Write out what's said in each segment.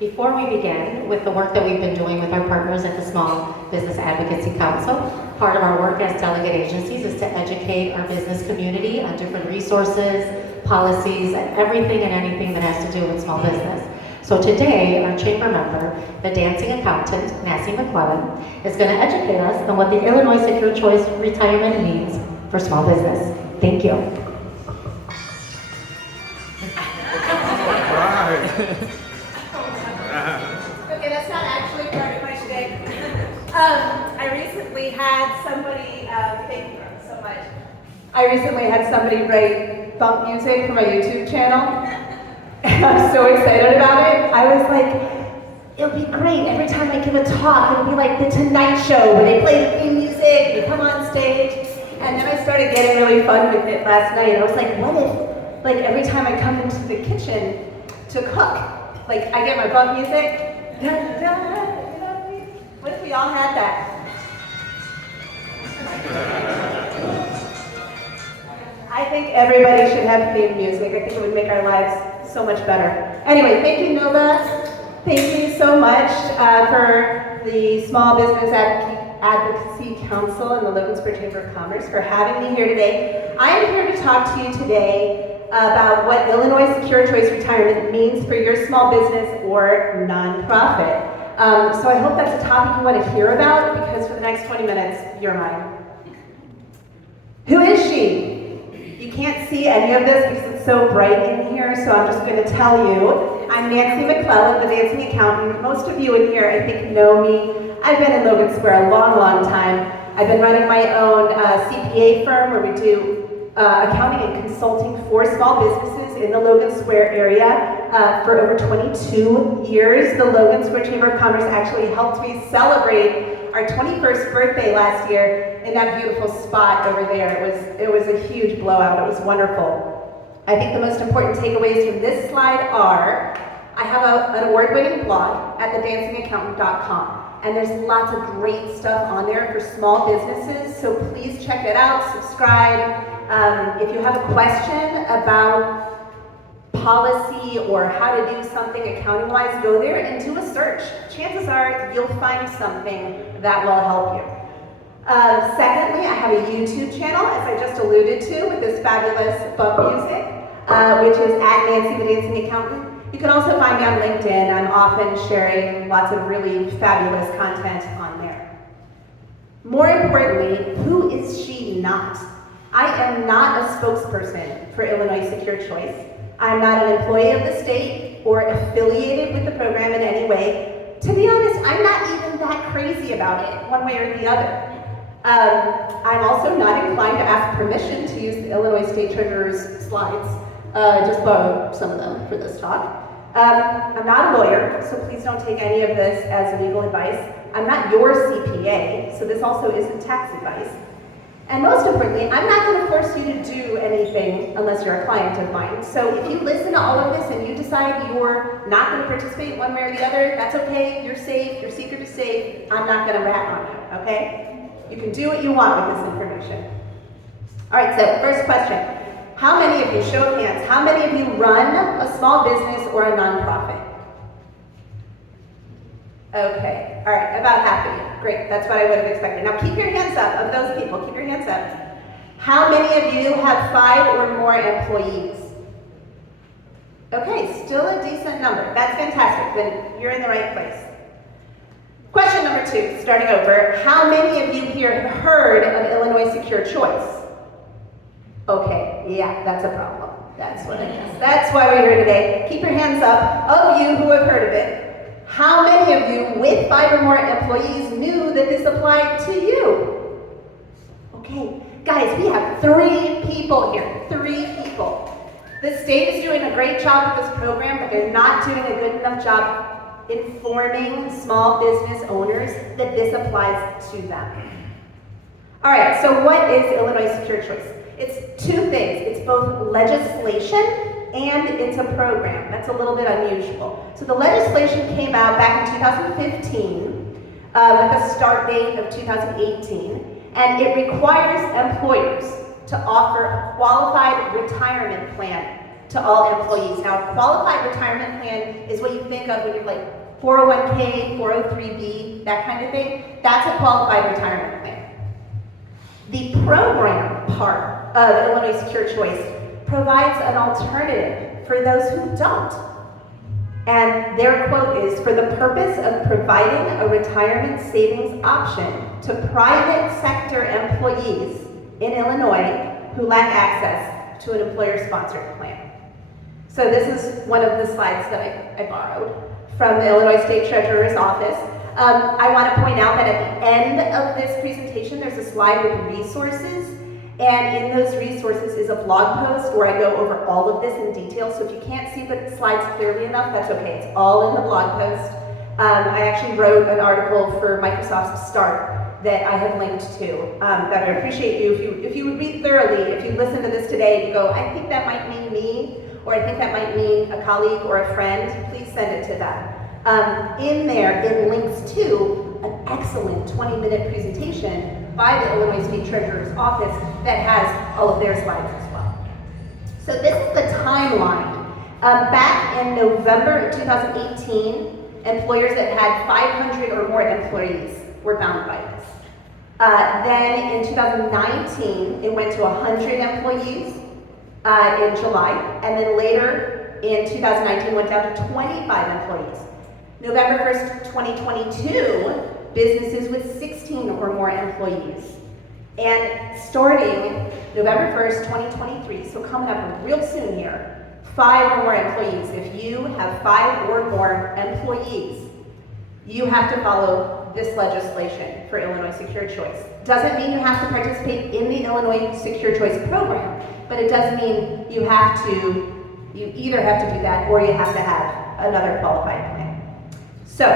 Before we begin with the work that we've been doing with our partners at the Small Business Advocacy Council, part of our work as delegate agencies is to educate our business community on different resources, policies, and everything and anything that has to do with small business. So today, our chamber member, the dancing accountant, Nancy McClelland, is going to educate us on what the Illinois Secure Choice retirement means for small business. Thank you. Okay, that's not actually part of my shtick. I recently had somebody, thank you so much. I recently had somebody write bump music for my YouTube channel. And I'm so excited about it. I was like, it'll be great. Every time I give a talk, it'll be like The Tonight Show, where they play the theme music, and you come on stage. And then I started getting really fun with it last night. And I was like, what if, like, every time I come into the kitchen to cook, like, I get my bump music. What if we all had that? I think everybody should have theme music. I think it would make our lives so much better. Anyway, thank you, Nova. Thank you so much for the Small Business Advocacy Council and the Logan Chamber of Commerce for having me here today. I am here to talk to you today about what Illinois Secure Choice Retirement means for your small business or nonprofit. So I hope that's a topic you want to hear about, because for the next 20 minutes, you're mine. Who is she? You can't see any of this because it's so bright in here, so I'm just going to tell you. I'm Nancy McClelland, the dancing accountant. Most of you in here, I think, know me. I've been in Logan Square a long, long time. I've been running my own CPA firm where we do accounting and consulting for small businesses in the Logan Square area for over 22 years. The Logan Square Chamber of Commerce actually helped me celebrate our 21st birthday last year in that beautiful spot over there. It was a huge blowout. It was wonderful. I think the most important takeaways from this slide are, I have an award-winning blog at thedancingaccountant.com. And there's lots of great stuff on there for small businesses, so please check it out, subscribe. If you have a question about policy or how to do something accounting-wise, go there and do a search. Chances are you'll find something that will help you. Secondly, I have a YouTube channel, as I just alluded to, with this fabulous bump music, which is at Nancy the Dancing Accountant. You can also find me on LinkedIn. I'm often sharing lots of really fabulous content on there. More importantly, who is she not? I am not a spokesperson for Illinois Secure Choice. I'm not an employee of the state or affiliated with the program in any way. To be honest, I'm not even that crazy about it, one way or the other. I'm also not inclined to ask permission to use the Illinois State Treasurer's slides. Just borrow some of them for this talk. I'm not a lawyer, so please don't take any of this as legal advice. I'm not your CPA, so this also isn't tax advice. And most importantly, I'm not going to force you to do anything unless you're a client of mine. So if you listen to all of this and you decide you're not going to participate one way or the other, that's okay. You're safe. Your secret is safe. I'm not going to rat on you, okay? You can do what you want with this information. All right, so first question. How many of you, show of hands, how many of you run a small business or a nonprofit? Okay, all right, about half of you. Great, that's what I would have expected. Now keep your hands up, of those people, keep your hands up. How many of you have 5 or more employees? Okay, still a decent number. That's fantastic, then you're in the right place. Question number 2, starting over. How many of you here have heard of Illinois Secure Choice? Okay, yeah, that's a problem. That's what it is. That's why we're here today. Keep your hands up, of you who have heard of it. How many of you with 5 or more employees knew that this applied to you? Okay, guys, we have 3 people here, 3 people. The state is doing a great job with this program, but they're not doing a good enough job informing small business owners that this applies to them. All right, so what is Illinois Secure Choice? It's 2 things. It's both legislation and it's a program. That's a little bit unusual. So the legislation came out back in 2015 with a start date of 2018, and it requires employers to offer a qualified retirement plan to all employees. Now, a qualified retirement plan is what you think of when you're like 401k, 403b, that kind of thing. That's a qualified retirement plan. The program part of Illinois Secure Choice provides an alternative for those who don't. And their quote is, "For the purpose of providing a retirement savings option to private sector employees in Illinois who lack access to an employer-sponsored plan." So this is one of the slides that I borrowed from the Illinois State Treasurer's office. I want to point out that at the end of this presentation, there's a slide with resources, and in those resources is a blog post where I go over all of this in detail. So if you can't see the slides clearly enough, that's okay. It's all in the blog post. I actually wrote an article for Microsoft Start that I have linked to, that I appreciate you. If you would read thoroughly, if you listen to this today and you go, I think that might mean me, or I think that might mean a colleague or a friend, please send it to them. In there, it links to an excellent 20-minute presentation by the Illinois State Treasurer's office that has all of their slides as well. So this is the timeline. Back in November of 2018, employers that had 500 or more employees were bound by this. Then in 2019, it went to 100 employees in July, and then later in 2019 went down to 25 employees. November 1st, 2022, businesses with 16 or more employees. And starting November 1st, 2023, so coming up real soon here, 5 or more employees. If you have 5 or more employees, you have to follow this legislation for Illinois Secure Choice. Doesn't mean you have to participate in the Illinois Secure Choice program, but it does mean you either have to do that or you have to have another qualified plan. So,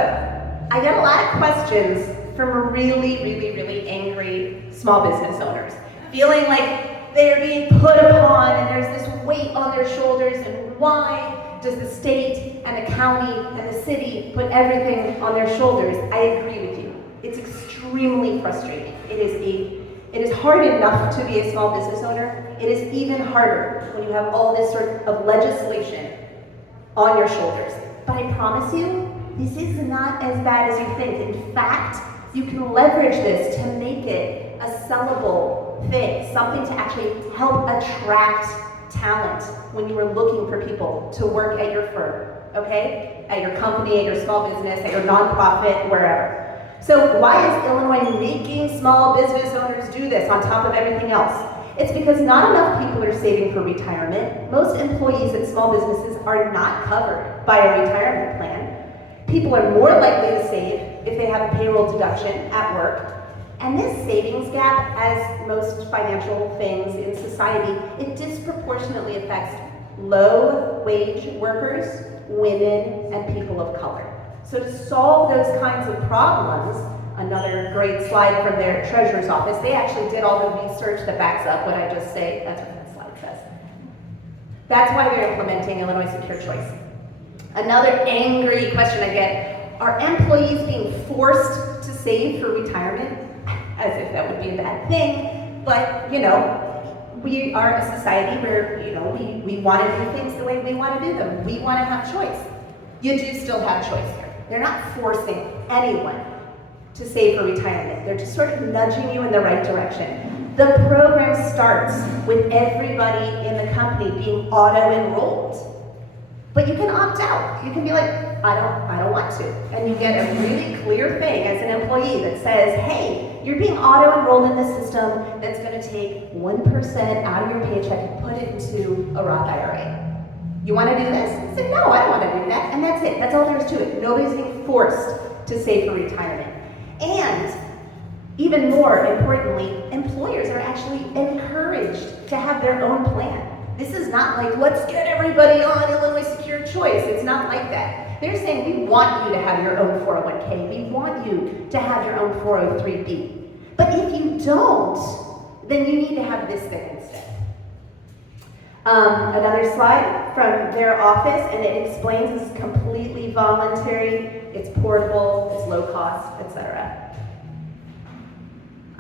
I get a lot of questions from really angry small business owners, feeling like they're being put upon and there's this weight on their shoulders, and why does the state and the county and the city put everything on their shoulders? I agree with you. It's extremely frustrating. It is hard enough to be a small business owner. It is even harder when you have all this sort of legislation on your shoulders. But I promise you, this is not as bad as you think. In fact, you can leverage this to make it a sellable thing, something to actually help attract talent when you are looking for people to work at your firm, okay? At your company, at your small business, at your nonprofit, wherever. So why is Illinois making small business owners do this on top of everything else? It's because not enough people are saving for retirement. Most employees at small businesses are not covered by a retirement plan. People are more likely to save if they have a payroll deduction at work. And this savings gap, as most financial things in society, it disproportionately affects low-wage workers, women, and people of color. So to solve those kinds of problems, another great slide from their treasurer's office, they actually did all the research that backs up what I just say. That's what that slide says. That's why they're implementing Illinois Secure Choice. Another angry question I get, are employees being forced to save for retirement? As if that would be a bad thing, but we are a society where, we want to do things the way we want to do them. We want to have choice. You do still have choice here. They're not forcing anyone to save for retirement. They're just sort of nudging you in the right direction. The program starts with everybody in the company being auto-enrolled. But you can opt out. You can be like, I don't want to. And you get a really clear thing as an employee that says, hey, you're being auto-enrolled in the system that's going to take 1% out of your paycheck and put it into a Roth IRA. You want to do this? I said, no, I don't want to do that. And that's it. That's all there is to it. Nobody's being forced to save for retirement. And even more importantly, employers are actually encouraged to have their own plan. This is not like, let's get everybody on Illinois Secure Choice. It's not like that. They're saying, we want you to have your own 401k. We want you to have your own 403b. But if you don't, then you need to have this thing instead. Another slide from their office, and it explains this is completely voluntary, it's portable, it's low cost, etc.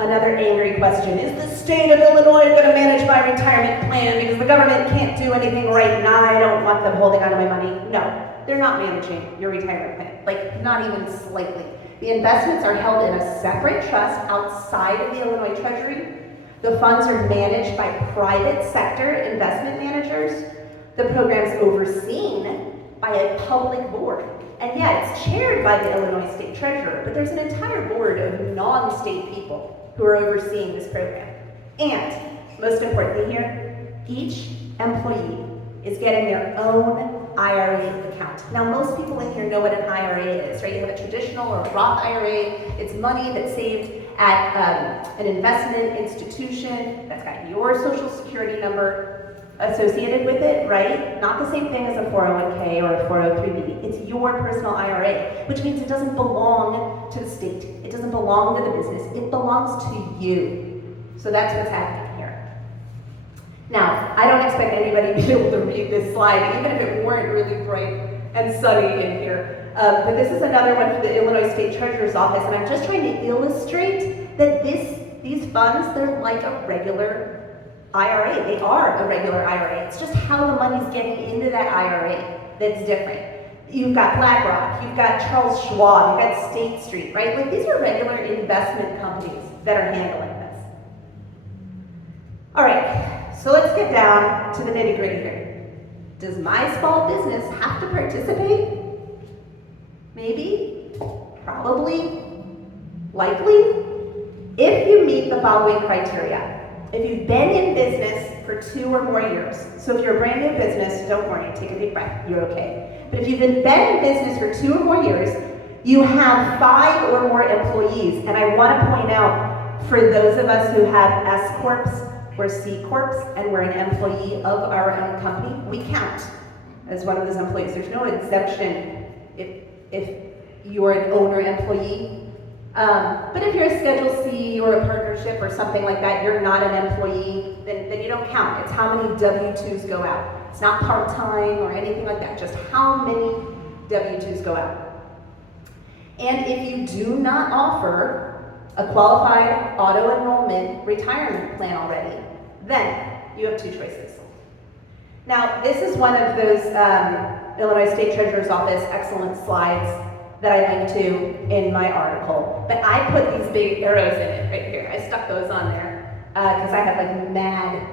Another angry question, is the state of Illinois going to manage my retirement plan because the government can't do anything right now? I don't want them holding on to my money. No, they're not managing your retirement plan, like not even slightly. The investments are held in a separate trust outside of the Illinois Treasury. The funds are managed by private sector investment managers. The program's overseen by a public board. And yeah, it's chaired by the Illinois State Treasurer, but there's an entire board of non-state people who are overseeing this program. And most importantly here, each employee is getting their own IRA account. Now, most people in here know what an IRA is, right? You have a traditional or a Roth IRA. It's money that's saved at an investment institution that's got your social security number associated with it, right? Not the same thing as a 401k or a 403b. It's your personal IRA, which means it doesn't belong to the state. It doesn't belong to the business. It belongs to you. So that's what's happening here. Now, I don't expect anybody to be able to read this slide, even if it weren't really bright and sunny in here. But this is another one for the Illinois State Treasurer's Office, and I'm just trying to illustrate that these funds, they're like a regular IRA. They are a regular IRA. It's just how the money's getting into that IRA that's different. You've got BlackRock, you've got Charles Schwab, you've got State Street, right? Like these are regular investment companies that are handling this. All right, so let's get down to the nitty-gritty here. Does my small business have to participate? Maybe, probably, likely. If you meet the following criteria. If you've been in business for 2 or more years, so if you're a brand new business, don't worry, take a deep breath, you're okay. But if you've been in business for 2 or more years, you have 5 or more employees, and I want to point out, for those of us who have S Corps or C Corps, and we're an employee of our own company, we count as one of those employees. There's no exemption if you're an owner employee. But if you're a Schedule C or a partnership or something like that, you're not an employee, then you don't count. It's how many W-2s go out. It's not part-time or anything like that, just how many W-2s go out. And if you do not offer a qualified auto-enrollment retirement plan already, then you have 2 choices. Now, this is one of those Illinois State Treasurer's Office excellent slides that I linked to in my article. But I put these big arrows in it right here. I stuck those on there because I have like mad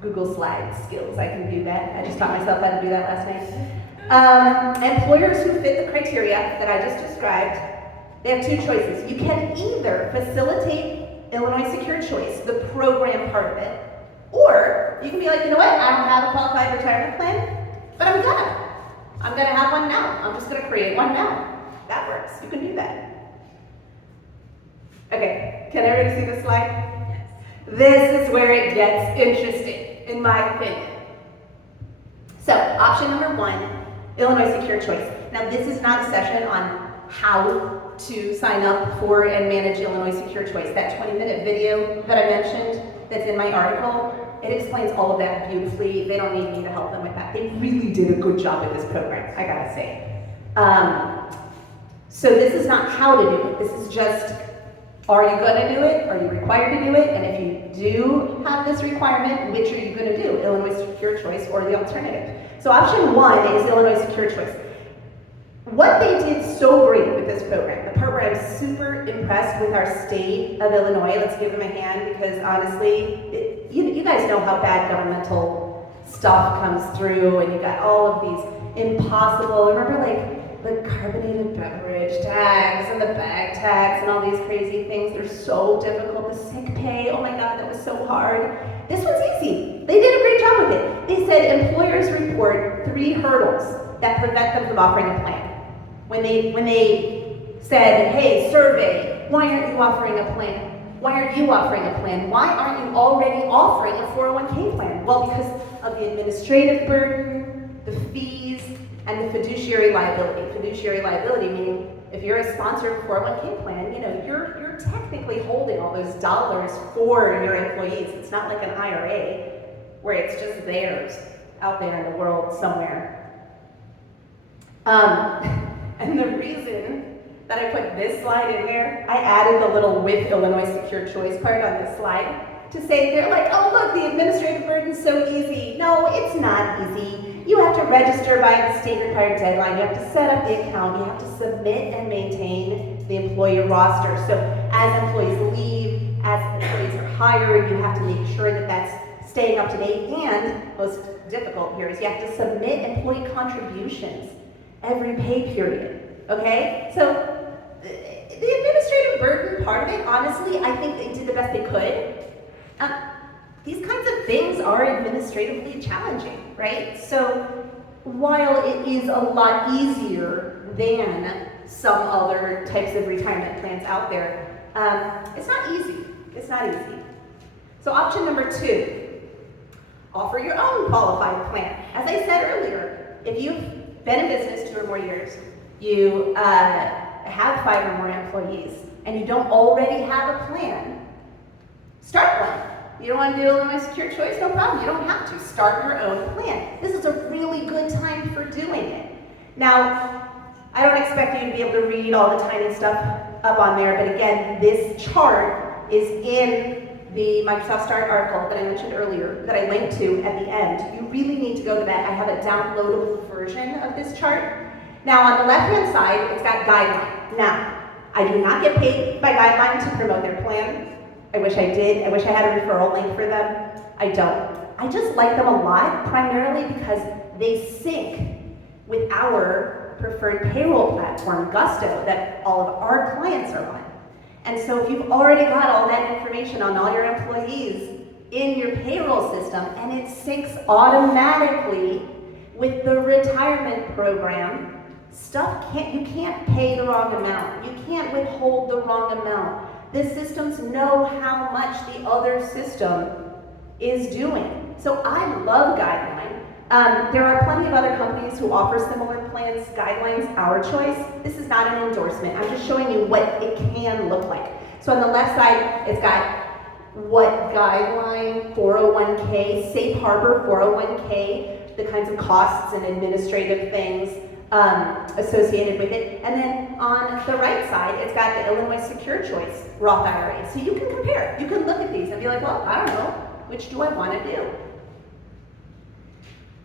Google Slide skills. I can do that. I just taught myself how to do that last night. Employers who fit the criteria that I just described, they have 2 choices. You can either facilitate Illinois Secure Choice, the program part of it, or you can be like, you know what, I don't have a qualified retirement plan, but I'm gonna have one now. I'm just gonna create one now. That works. You can do that. Okay, can everybody see this slide? Yes. This is where it gets interesting, in my opinion. So, option number 1, Illinois Secure Choice. Now, this is not a session on how to sign up for and manage Illinois Secure Choice. That 20-minute video that I mentioned that's in my article, it explains all of that beautifully. They don't need me to help them with that. They really did a good job with this program, I gotta say. So this is not how to do it. This is just, are you going to do it? Are you required to do it? And if you do have this requirement, which are you going to do? Illinois Secure Choice or the alternative? So option 1 is Illinois Secure Choice. What they did so great with this program, the part where I'm super impressed with our state of Illinois, let's give them a hand because honestly, you guys know how bad governmental stuff comes through and you got all of these impossible, remember like the carbonated beverage tax and the bag tax and all these crazy things. They're so difficult. The sick pay, oh my God, that was so hard. This one's easy. They did a great job with it. They said employers report 3 hurdles that prevent them from offering a plan. When they said, hey, survey, why aren't you offering a plan? Why aren't you offering a plan? Why aren't you already offering a 401k plan? Well, because of the administrative burden, the fees, and the fiduciary liability. Fiduciary liability meaning if you're a sponsored 401k plan, you know, you're technically holding all those dollars for your employees. It's not like an IRA where it's just theirs out there in the world somewhere. And the reason that I put this slide in there. I added the little with Illinois Secure Choice part on this slide to say, they're like, oh look, the administrative burden's so easy. No, it's not easy. You have to register by the state required deadline. You have to set up the account. You have to submit and maintain the employee roster. So as employees leave, as employees are hired, you have to make sure that that's staying up to date. And most difficult here is you have to submit employee contributions every pay period. Okay? So the administrative burden part of it, honestly, I think they did the best they could. These kinds of things are administratively challenging, right? So while it is a lot easier than some other types of retirement plans out there, it's not easy. It's not easy. So option number 2, offer your own qualified plan. As I said earlier, if you've been in business 2 or more years, you have 5 or more employees, and you don't already have a plan, start one. You don't want to do Illinois Secure Choice? No problem. You don't have to. Start your own plan. This is a really good time for doing it. Now, I don't expect you to be able to read all the tiny stuff up on there, but again, this chart is in the Microsoft Start article that I mentioned earlier, that I linked to at the end. You really need to go to that. I have a downloadable version of this chart. Now, on the left-hand side, it's got guideline. Now, I do not get paid by Guideline to promote their plan. I wish I did. I wish I had a referral link for them. I don't. I just like them a lot, primarily because they sync with our preferred payroll platform, Gusto, that all of our clients are on. And so if you've already got all that information on all your employees in your payroll system, and it syncs automatically with the retirement program, you can't pay the wrong amount. You can't withhold the wrong amount. The systems know how much the other system is doing. So I love Guideline. There are plenty of other companies who offer similar plans. Guideline's our choice. This is not an endorsement. I'm just showing you what it can look like. So on the left side, it's got what Guideline, 401k, Safe Harbor 401k, the kinds of costs and administrative things associated with it. And then on the right side, it's got the Illinois Secure Choice Roth IRA. So you can compare. You can look at these and be like, well, I don't know, which do I want to do?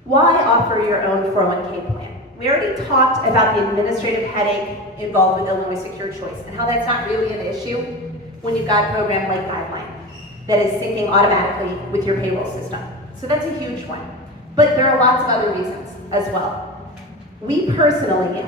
Why offer your own 401k plan? We already talked about the administrative headache involved with Illinois Secure Choice and how that's not really an issue when you've got a program like Guideline that is syncing automatically with your payroll system. So that's a huge one. But there are lots of other reasons as well. We personally,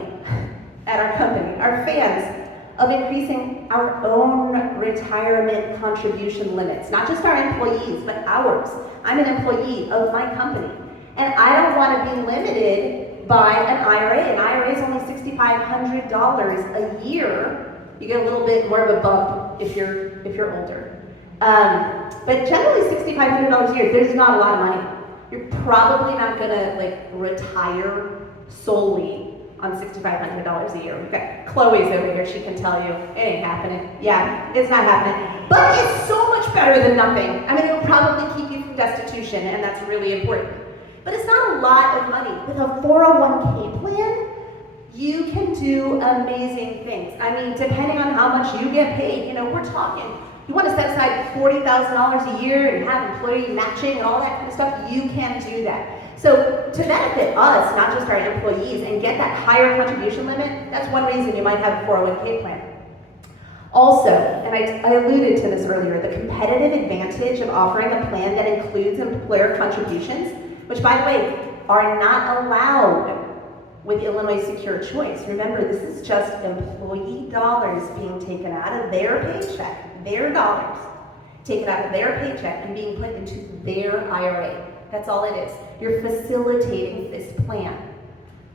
at our company, are fans of increasing our own retirement contribution limits, not just our employees, but ours. I'm an employee of my company, and I don't want to be limited by an IRA. An IRA is only $6,500 a year. You get a little bit more of a bump if you're older. But generally $6,500 a year, there's not a lot of money. You're probably not gonna retire solely on $6,500 a year. We've got Chloe's over here, she can tell you, it ain't happening. Yeah, it's not happening. But it's so much better than nothing. I mean, it'll probably keep you from destitution, and that's really important. But it's not a lot of money. With a 401k plan, you can do amazing things. I mean, depending on how much you get paid, we're talking, you want to set aside $40,000 a year and have employee matching and all that kind of stuff, you can do that. So to benefit us, not just our employees, and get that higher contribution limit, that's one reason you might have a 401k plan. Also, and I alluded to this earlier, the competitive advantage of offering a plan that includes employer contributions, which by the way, are not allowed with Illinois Secure Choice. Remember, this is just employee dollars being taken out of their paycheck, their dollars, taken out of their paycheck and being put into their IRA. That's all it is. You're facilitating this plan.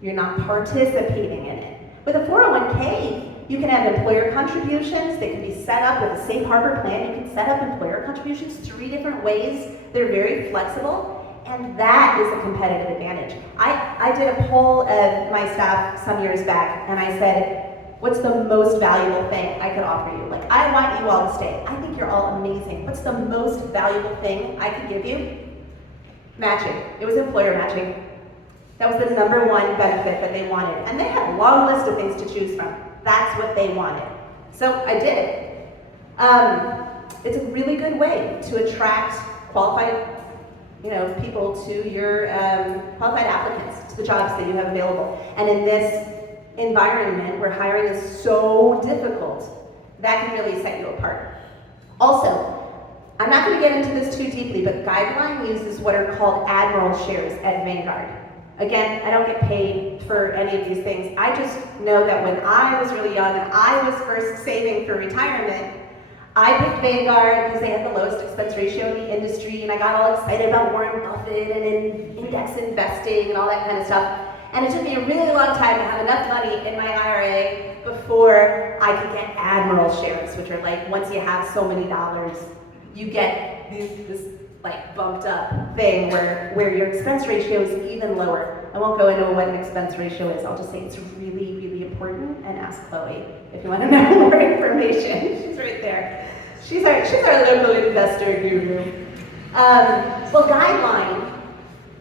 You're not participating in it. With a 401k, you can have employer contributions. They can be set up with a safe harbor plan. You can set up employer contributions 3 different ways. They're very flexible. And that is a competitive advantage. I did a poll of my staff some years back, and I said, what's the most valuable thing I could offer you? I want you all to stay. I think you're all amazing. What's the most valuable thing I could give you? Matching. It was employer matching. That was the #1 benefit that they wanted. And they had a long list of things to choose from. That's what they wanted. So I did. It's a really good way to attract qualified, people to your qualified applicants to the jobs that you have available. And in this environment where hiring is so difficult, that can really set you apart. Also, I'm not going to get into this too deeply, but Guideline uses what are called Admiral shares at Vanguard. Again, I don't get paid for any of these things. I just know that when I was really young and I was first saving for retirement, I picked Vanguard because they had the lowest expense ratio in the industry, and I got all excited about Warren Buffett and index investing and all that kind of stuff. And it took me a really long time to have enough money in my IRA before I could get Admiral shares, which are like, once you have so many dollars, you get this like bumped up thing where your expense ratio is even lower. I won't go into what an expense ratio is. I'll just say it's really, really important, and ask Chloe if you want to know more information. She's right there. She's our local investor guru. Well, Guideline,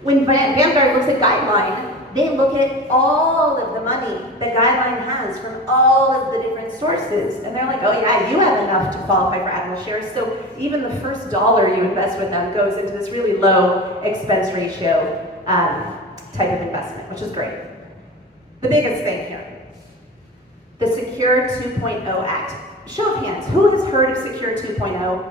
when Vanguard looks at Guideline, they look at all of the money that Guideline has from all of the different sources. And they're like, oh yeah, you have enough to qualify for Admiral shares. So even the first dollar you invest with them goes into this really low expense ratio type of investment, which is great. The biggest thing here, the Secure 2.0 Act. Show of hands, who has heard of Secure 2.0?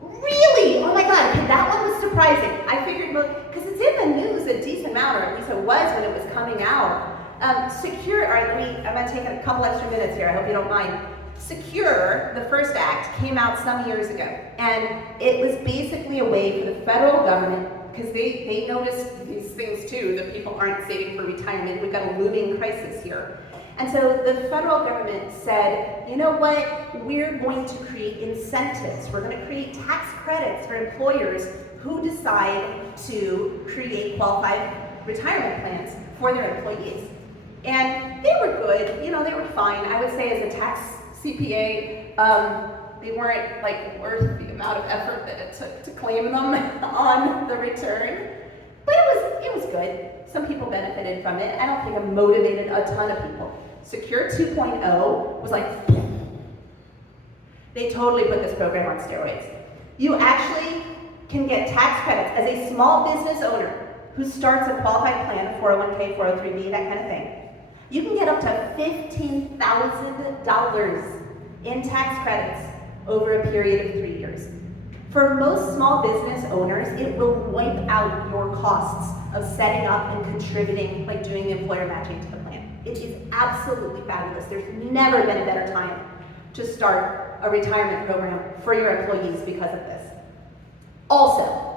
Really? Oh my God, that one was surprising. I figured, because it's in the news a decent amount, or at least it was when it was coming out. Secure, all right, I'm gonna take a couple extra minutes here, I hope you don't mind. Secure, the first act, came out some years ago, and it was basically a way for the federal government, because they noticed these things too, that people aren't saving for retirement. We've got a looming crisis here. And so the federal government said, you know what, we're going to create incentives. We're going to create tax credits for employers who decide to create qualified retirement plans for their employees. And they were good, they were fine. I would say as a tax CPA, they weren't like worth the amount of effort that it took to claim them on the return. But it was good. Some people benefited from it. I don't think it motivated a ton of people. Secure 2.0 was like, they totally put this program on steroids. You actually can get tax credits as a small business owner who starts a qualified plan, 401k, 403b, that kind of thing. You can get up to $15,000 in tax credits over a period of 3 years. For most small business owners, it will wipe out your costs of setting up and contributing, like doing the employer matching to the plan. It is absolutely fabulous. There's never been a better time to start a retirement program for your employees because of this. Also,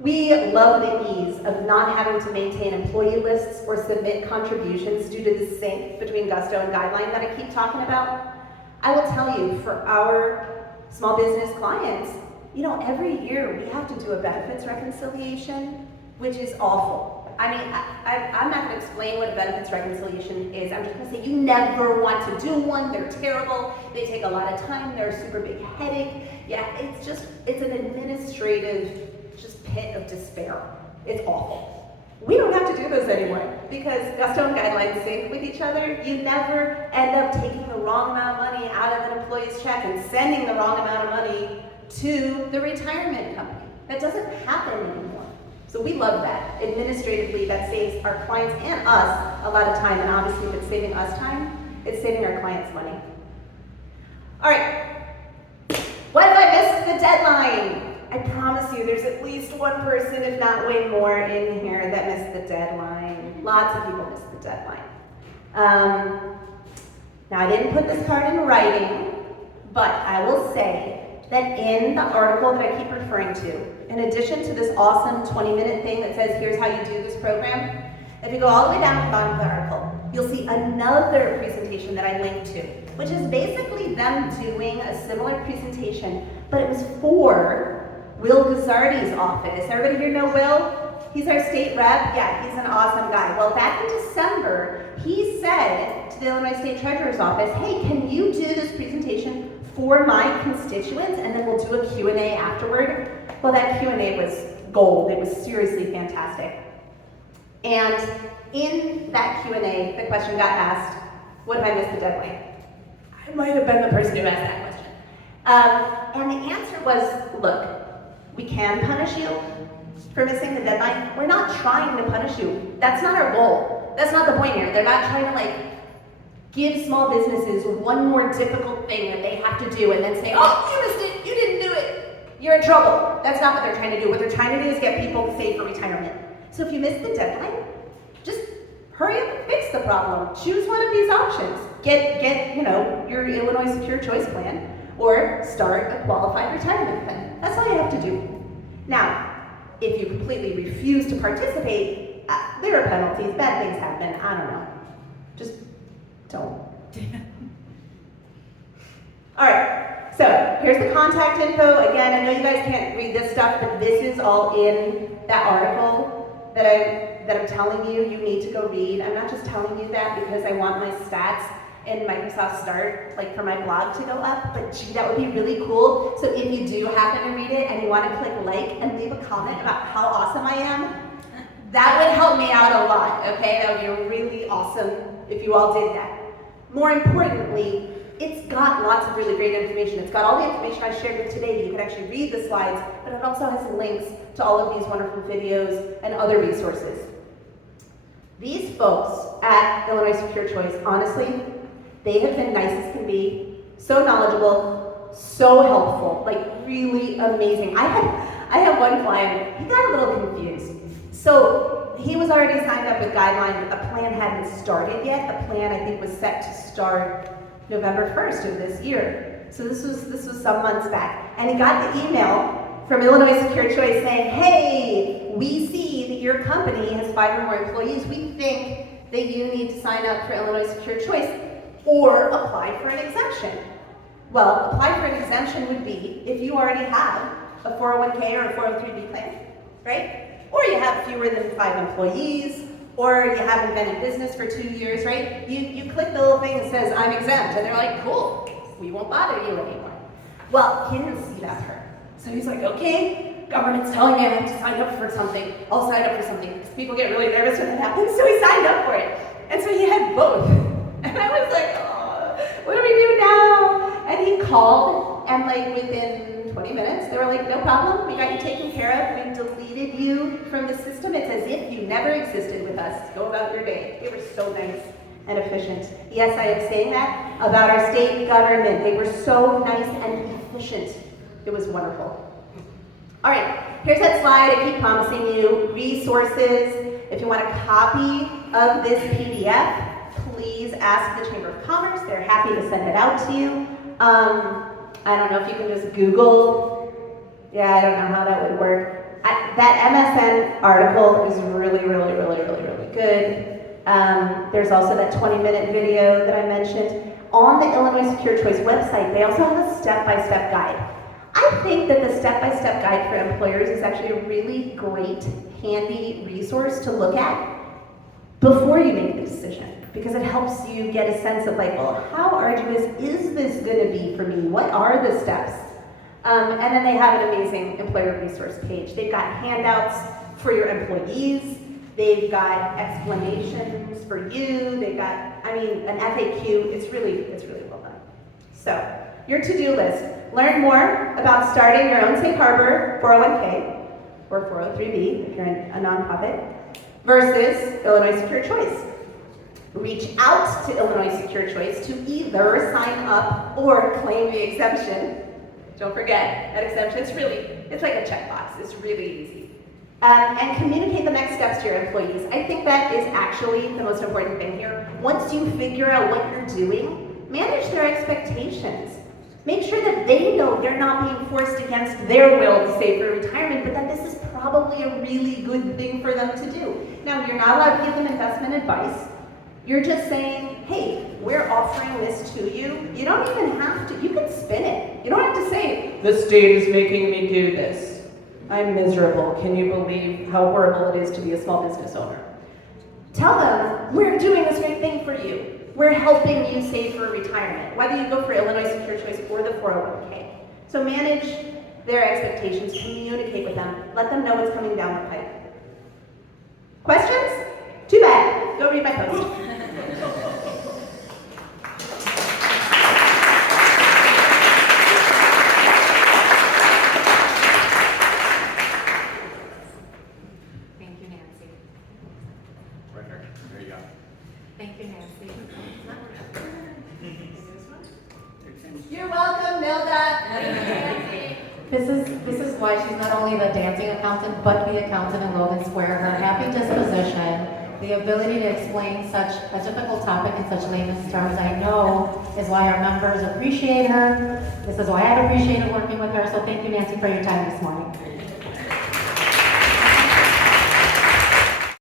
we love the ease of not having to maintain employee lists or submit contributions due to the sync between Gusto and Guideline that I keep talking about. I will tell you, for our small business clients, every year we have to do a benefits reconciliation, which is awful. I mean, I'm not going to explain what a benefits reconciliation is. I'm just going to say you never want to do one. They're terrible. They take a lot of time. They're a super big headache. Yeah, it's an administrative pit of despair. It's awful. We don't have to do those anymore because Gusto and Guidelines sync with each other. You never end up taking the wrong amount of money out of an employee's check and sending the wrong amount of money to the retirement company. That doesn't happen anymore. So we love that. Administratively, that saves our clients and us a lot of time, and obviously if it's saving us time, it's saving our clients money. All right, what if I missed the deadline? I promise you there's at least one person, if not way more, in here that missed the deadline. Lots of people missed the deadline. Now I didn't put this card in writing, but I will say that in the article that I keep referring to, in addition to this awesome 20-minute thing that says, here's how you do this program, if you go all the way down to the bottom of the article, you'll see another presentation that I linked to, which is basically them doing a similar presentation, but it was for Will Gazzardi's office. Everybody here know Will? He's our state rep. Yeah, he's an awesome guy. Well, back in December, he said to the Illinois State Treasurer's Office, hey, can you do this presentation for my constituents, and then we'll do a Q&A afterward? Well, that Q&A was gold. It was seriously fantastic. And in that Q&A, the question got asked, What if I missed the deadline? I might have been the person who asked that question. And the answer was, look, we can punish you for missing the deadline. We're not trying to punish you. That's not our goal. That's not the point here. They're not trying to like give small businesses one more difficult thing that they have to do and then say, oh, you missed it, you didn't do it, you're in trouble. That's not what they're trying to do. What they're trying to do is get people to save for retirement. So if you miss the deadline, just hurry up and fix the problem. Choose one of these options. Get your Illinois Secure Choice Plan or start a qualified retirement plan. That's all you have to do. Now, if you completely refuse to participate, there are penalties, bad things happen, I don't know. Just don't. All right, so here's the contact info. Again, I know you guys can't read this stuff, but this is all in that article that I'm telling you need to go read. I'm not just telling you that because I want my stats in Microsoft Start, like for my blog to go up, but gee, that would be really cool. So if you do happen to read it and you want to click like and leave a comment about how awesome I am, that would help me out a lot, okay? That would be really awesome if you all did that. More importantly, it's got lots of really great information. It's got all the information I shared with today that you can actually read the slides, but it also has links to all of these wonderful videos and other resources. These folks at Illinois Secure Choice, honestly, they have been nice as can be, so knowledgeable, so helpful, like really amazing. I had one client, he got a little confused. So he was already signed up with guidelines, but the plan hadn't started yet. The plan, I think, was set to start November 1st of this year. So this was some months back. And he got the email from Illinois Secure Choice saying, hey, we see that your company has 5 or more employees. We think that you need to sign up for Illinois Secure Choice or apply for an exemption. Well, apply for an exemption would be if you already have a 401k or a 403b plan, right? Or you have fewer than 5 employees, or you haven't been in business for 2 years, right? You click the little thing that says, I'm exempt, and they're like, cool, we won't bother you anymore. Well, he didn't see that part. So he's like, okay, government's telling me I have to sign up for something. I'll sign up for something, because people get really nervous when that happens, so he signed up for it. And so he had both. And I was like, oh, what do we do now? And he called, and like within 20 minutes, they were like, no problem, we got you taken care of, we deleted you from the system. It's as if you never existed with us. Go about your day. They were so nice and efficient. Yes, I am saying that about our state government. They were so nice and efficient. It was wonderful. All right, here's that slide I keep promising you. Resources. If you want a copy of this PDF, please ask the Chamber of Commerce. They're happy to send it out to you. I don't know if you can just Google. Yeah, I don't know how that would work. That MSN article is really, really, really, really, really good. There's also that 20-minute video that I mentioned. On the Illinois Secure Choice website, they also have a step-by-step guide. I think that the step-by-step guide for employers is actually a really great, handy resource to look at before you make the decision, because it helps you get a sense of like, well, how arduous is this going to be for me? What are the steps? And then they have an amazing employer resource page. They've got handouts for your employees. They've got explanations for you. They've got, an FAQ. It's really well done. So, your to-do list. Learn more about starting your own safe harbor 401k or 403b if you're in a nonprofit versus Illinois Secure Choice. Reach out to Illinois Secure Choice to either sign up or claim the exemption. Don't forget, that exemption, it's like a checkbox. It's really easy. And communicate the next steps to your employees. I think that is actually the most important thing here. Once you figure out what you're doing, manage their expectations. Make sure that they know they're not being forced against their will to save for retirement, but that this is probably a really good thing for them to do. Now, you're not allowed to give them investment advice. You're just saying, hey, we're offering this to you. You don't even have to, you can spin it. You don't have to say, the state is making me do this. I'm miserable. Can you believe how horrible it is to be a small business owner? Tell them, we're doing this great thing for you. We're helping you save for retirement, whether you go for Illinois Secure Choice or the 401k. So manage their expectations, communicate with them, let them know what's coming down the pipe. Questions? Too bad. Go read my post. This is why she's not only the dancing accountant, but the accountant in Logan Square. Her happy disposition, the ability to explain such a difficult topic in such layman's terms, I know is why our members appreciate her. This is why I've appreciated working with her. So thank you, Nancy, for your time this morning.